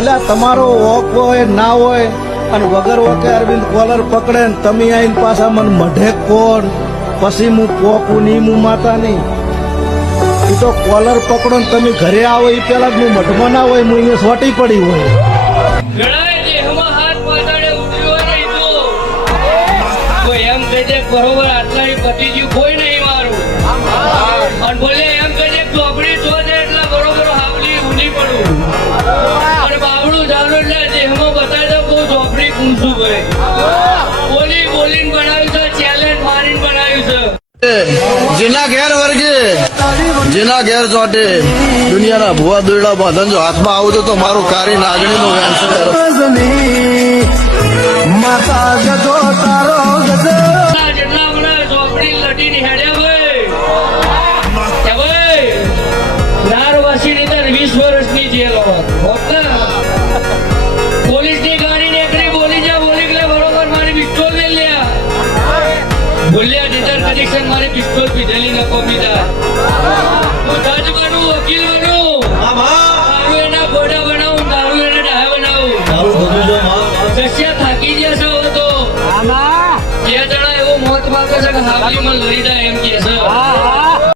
અલ્યા તમારો વોક હોય ના હોય અને વગર વોકે અરવિંદ કોલર પકડે ને તમે આઈને પાછા મને મઢે કોણ પછી હું પોકું નહીં હું માતા નહીં. એ તો કોલર પકડો ને તમે ઘરે આવો એ પેલા હું મઢમાં ના હોય હું અહીંયા સોટી પડી હોય. ઘણા દેહમાં હાથ પાછળ ઉતર્યો નહીં તો કોઈ એમ કહે છે બરોબર આટલા પતી ગયું કોઈ નહીં મારું અને બોલે એમ કહે છે ચોપડી છો છે એટલે બરોબર હાવલી ઊંધી પડું અને બાવડું ચાલુ એટલે દેહમાં બતાવી દો બહુ ચોપડી પૂછું ભાઈ બોલી બોલીને બનાવ્યું છે ચેલેન્જ મારીને બનાવ્યું છે. જેના ઘેર વર્ગે જેના ઘેર ચોટે દુનિયાના ભુવા દોરડા બાંધન જો હાથમાં આવું તો મારું કારી નાગણી નું માતા ગજો તારો જેટલા હમણાં ચોપડી લટીને હેડ્યા ભાઈ કે ભાઈ નારવાસીની અંદર 20 વર્ષની જેલ હોત ને પોલીસની ગાડી નીકળી બોલી જા બોલી એટલે બરોબર મારી પિસ્તોલ લઈ લ્યા બોલ્યા જીતર કનેક્શન મારી પિસ્તોલ પીધેલી નકો પીધા હું જજ બનું વકીલ બનું દારૂ એના ગોડા બનાવું દારૂ એના ડાયા બનાવું જસ્યા થાકી ગયા છો તો બે જણા એવો મોત માગે છે કે હાવલી માં લડી જાય